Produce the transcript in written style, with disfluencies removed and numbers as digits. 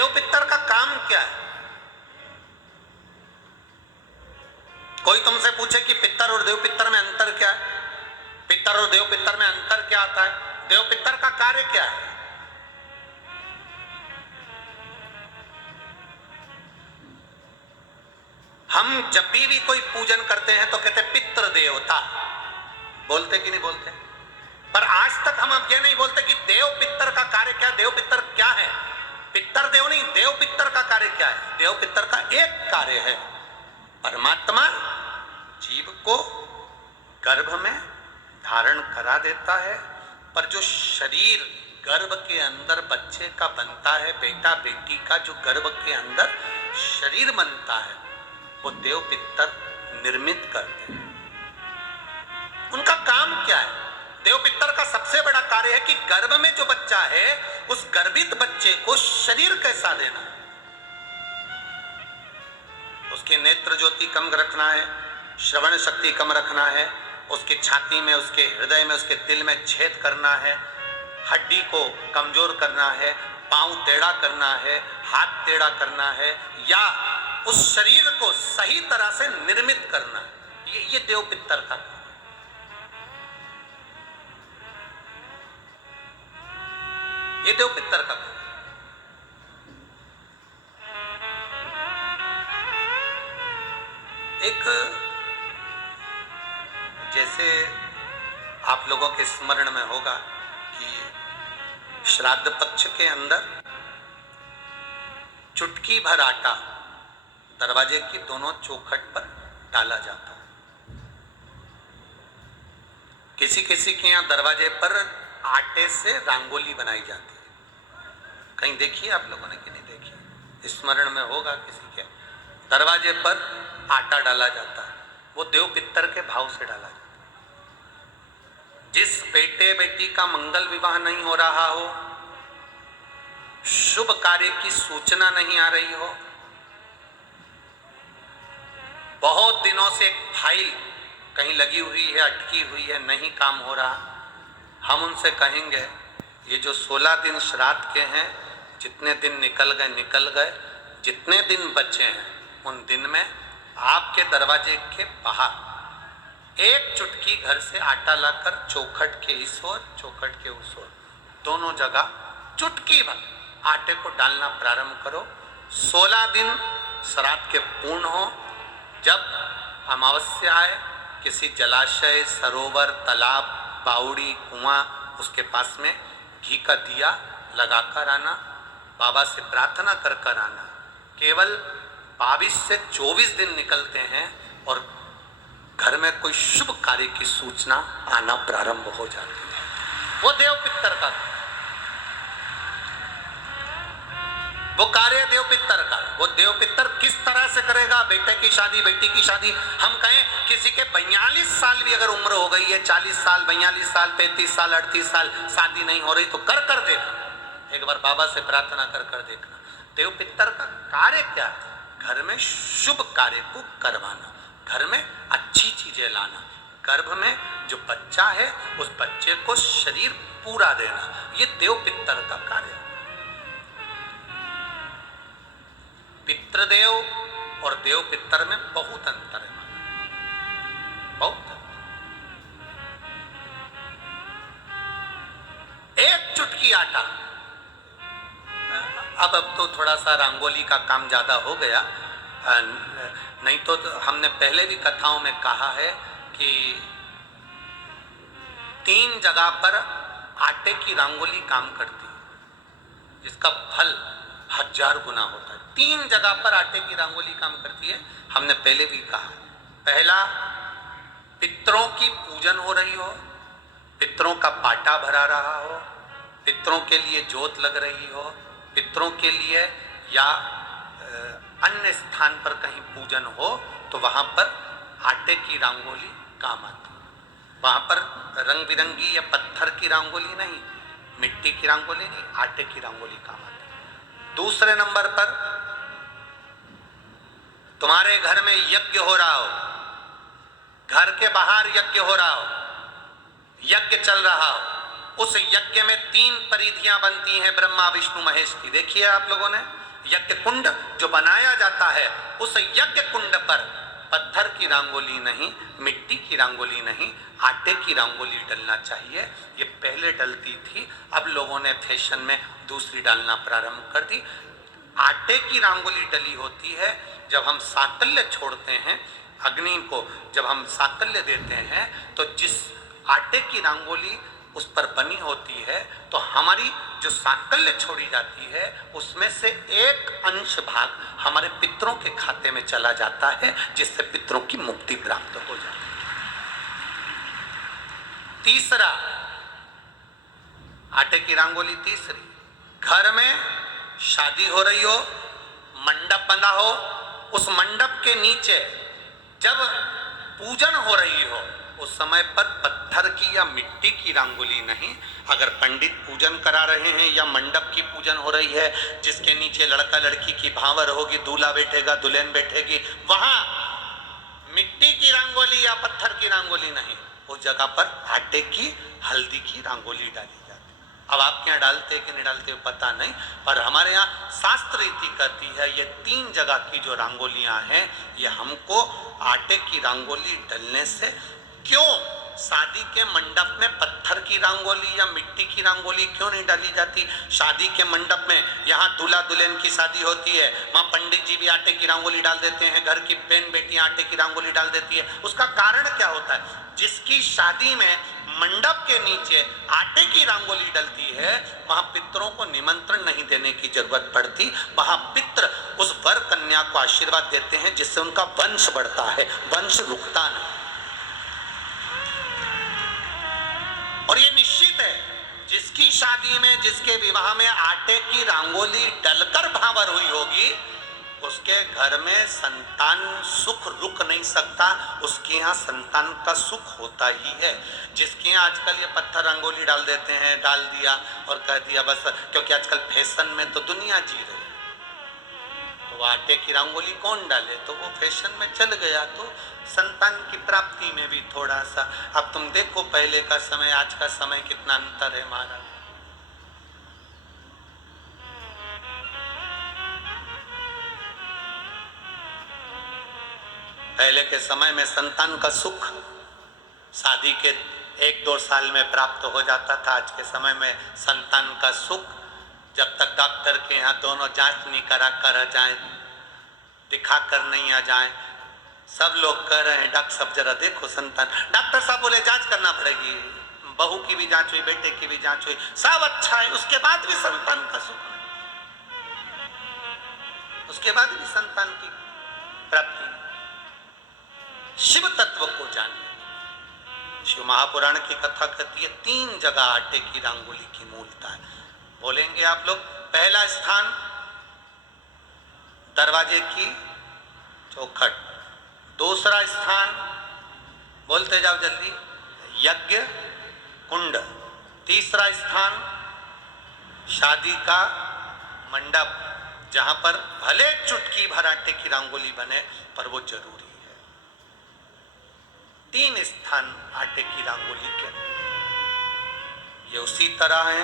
देव पितर का काम क्या है? कोई तुमसे पूछे कि पितर और देव पितर में अंतर क्या है, पितर और देव पितर में अंतर क्या आता है, देव पितर का कार्य क्या है? हम जब भी कोई पूजन करते हैं तो कहते पितृ देवता, बोलते कि नहीं बोलते? पर आज तक हम अब ये नहीं बोलते कि देव पितर का कार्य क्या, देव पितर क्या है। पितर देव नहीं, देव पितर का कार्य क्या है? देव पितर का एक कार्य है, परमात्मा जीव को गर्भ में धारण करा देता है, पर जो शरीर गर्भ के अंदर बच्चे का बनता है, बेटा बेटी का जो गर्भ के अंदर शरीर बनता है, वो देव पितर निर्मित करते हैं। उनका काम क्या है? देव पितर का सबसे बड़ा कार्य है कि गर्भ में जो बच्चा है उस गर्भित बच्चे को शरीर कैसा देना, उसकी नेत्र ज्योति कम रखना है, श्रवण शक्ति कम रखना है, उसकी छाती में, उसके हृदय में, उसके दिल में छेद करना है, हड्डी को कमजोर करना है, पांव टेढ़ा करना है, हाथ टेढ़ा करना है, या उस शरीर को सही तरह से निर्मित करना है। ये देव पितर का, ये देव पितर का। एक जैसे आप लोगों के स्मरण में होगा कि श्राद्ध पक्ष के अंदर चुटकी भर आटा दरवाजे की दोनों चौखट पर डाला जाता है। किसी किसी के यहाँ दरवाजे पर आटे से रंगोली बनाई जाती है, कहीं देखिए आप लोगों ने कि नहीं देखी? स्मरण में होगा किसी के, दरवाजे पर आटा डाला जाता है, वो देव पितर के भाव से डाला जाता है। जिस बेटे बेटी का मंगल विवाह नहीं हो रहा हो, शुभ कार्य की सूचना नहीं आ रही हो, बहुत दिनों से एक फाइल कहीं लगी हुई है, अटकी हुई है, नहीं काम हो रहा, हम उनसे कहेंगे ये जो 16 दिन श्राद्ध के हैं, जितने दिन निकल गए, जितने दिन बचे हैं उन दिन में आपके दरवाजे के बाहर एक चुटकी घर से आटा लाकर चौखट के इस ओर, चौखट के उस ओर, दोनों जगह चुटकी भर आटे को डालना प्रारंभ करो। 16 दिन श्राद्ध के पूर्ण हो, जब अमावस्या आए, किसी जलाशय, सरोवर, तालाब, बावड़ी, कुआं, उसके पास में घी का दिया लगाकर आना, बाबा से प्रार्थना कर आना। केवल 22 से 24 दिन निकलते हैं और घर में कोई शुभ कार्य की सूचना आना प्रारंभ हो जाती है। वो देव पितर का, वो कार्य देव पितर का। वो देव पितर किस तरह से करेगा? बेटे की शादी, बेटी की शादी, हम कहें किसी के 42 साल भी अगर उम्र हो गई है, 40 साल, 42 साल, 35 साल, 38 साल, शादी नहीं हो रही तो कर देखना, एक बार बाबा से प्रार्थना कर देखना। देव पितर का कार्य क्या है? घर में शुभ कार्य को करवाना, घर में अच्छी चीजें लाना, गर्भ में जो बच्चा है उस बच्चे को शरीर पूरा देना, ये देव पितर का कार्य है। पितृदेव और देव पितर में बहुत अंतर है, बहुत अंतर। एक चुटकी आटा, अब तो थोड़ा सा रंगोली का काम ज्यादा हो गया, नहीं तो हमने पहले भी कथाओं में कहा है कि 3 जगह पर आटे की रंगोली काम करती है, जिसका फल 1000 गुना होता है। 3 जगह पर आटे की रंगोली काम करती है, हमने पहले भी कहा। पहला, पितरों की पूजन हो रही हो, पितरों का पाटा भरा रहा हो, पितरों के लिए जोत लग रही हो, पितरों के लिए या अन्य स्थान पर कहीं पूजन हो, तो वहां पर आटे की रंगोली काम आती है। वहां पर रंग बिरंगी या पत्थर की रंगोली नहीं, मिट्टी की रंगोली नहीं, आटे की रंगोली काम आती है। दूसरे नंबर पर, तुम्हारे घर में यज्ञ हो रहा हो, घर के बाहर यज्ञ हो रहा हो, यज्ञ चल रहा हो, उस यज्ञ में 3 परिधियां बनती हैं ब्रह्मा विष्णु महेश की। देखिए आप लोगों ने, यज्ञ कुंड जो बनाया जाता है उस यज्ञ कुंड पर पत्थर की रंगोली नहीं, मिट्टी की रंगोली नहीं, आटे की रंगोली डलना चाहिए। ये पहले डलती थी, अब लोगों ने फैशन में दूसरी डालना प्रारंभ कर दी। आटे की रंगोली डली होती है जब हम साकल्य छोड़ते हैं, अग्नि को जब हम साकल्य देते हैं तो जिस आटे की रंगोली उस पर बनी होती है तो हमारी जो साकल्य छोड़ी जाती है उसमें से एक अंश भाग हमारे पितरों के खाते में चला जाता है, जिससे पितरों की मुक्ति प्राप्त हो जाती है। तीसरा, आटे की रंगोली तीसरी, घर में शादी हो रही हो, मंडप बंधा हो, उस मंडप के नीचे जब पूजन हो रही हो उस समय पर पत्थर की या मिट्टी की रंगोली नहीं। अगर पंडित पूजन करा रहे हैं या मंडप की पूजन हो रही है जिसके नीचे लड़का लड़की की भावर होगी, दूल्हा बैठेगा, दुल्हन बैठेगी, वहां मिट्टी की रंगोली या पत्थर की रंगोली नहीं, उस जगह पर आटे की, हल्दी की रंगोली डाली जाती है। अब आपके यहाँ डालते कि नहीं डालते पता नहीं, पर हमारे यहाँ शास्त्र रीति कहती है ये 3 जगह की जो रंगोलियां हैं ये हमको आटे की रंगोली डलने से, क्यों शादी के मंडप में पत्थर की रंगोली या मिट्टी की रंगोली क्यों नहीं डाली जाती? शादी के मंडप में यहाँ दूल्हा दुल्हन की शादी होती है, वहाँ पंडित जी भी आटे की रंगोली डाल देते हैं, घर की बहन बेटियां आटे की रंगोली डाल देती है। उसका कारण क्या होता है? जिसकी शादी में मंडप के नीचे आटे की रंगोली डलती है वहां पितरों को निमंत्रण नहीं देने की जरूरत पड़ती, वहां पितर उस वर कन्या को आशीर्वाद देते हैं जिससे उनका वंश बढ़ता है, वंश रुकता नहीं। और ये निश्चित है जिसकी शादी में, जिसके विवाह में आटे की रंगोली डलकर भावर हुई होगी उसके घर में संतान सुख रुक नहीं सकता, उसके यहाँ संतान का सुख होता ही है। जिसके यहाँ आजकल ये पत्थर रंगोली डाल देते हैं, डाल दिया और कह दिया बस, क्योंकि आजकल फैशन में तो दुनिया जी रही है, तो वो आटे की रंगोली कौन डाले, तो वो फैशन में चल गया, तो संतान की प्राप्ति में भी थोड़ा सा, अब तुम देखो पहले का समय आज का समय कितना अंतर है महाराज। पहले के समय में संतान का सुख शादी के 1-2 साल में प्राप्त हो जाता था। आज के समय में संतान का सुख जब तक डॉक्टर के यहाँ दोनों जांच नहीं करा कर जाए, दिखा कर नहीं आ जाए, सब लोग कह रहे हैं डॉक्टर साहब जरा देखो संतान, डॉक्टर साहब बोले जांच करना पड़ेगी, बहू की भी जांच हुई, बेटे की भी जांच हुई, सब अच्छा है, उसके बाद भी संतान का सुख, उसके बाद भी संतान की प्राप्ति। शिव तत्व को जानिए। शिव महापुराण की कथा कहती है 3 जगह आटे की रंगोली की मूलता है। बोलेंगे आप लोग, पहला स्थान दरवाजे की चौखट, दूसरा स्थान बोलते जाओ जल्दी यज्ञ कुंड, तीसरा स्थान शादी का मंडप जहां पर भले चुटकी भर आटे की रंगोली बने पर वो जरूरी है। 3 स्थान आटे की रंगोली के, ये उसी तरह है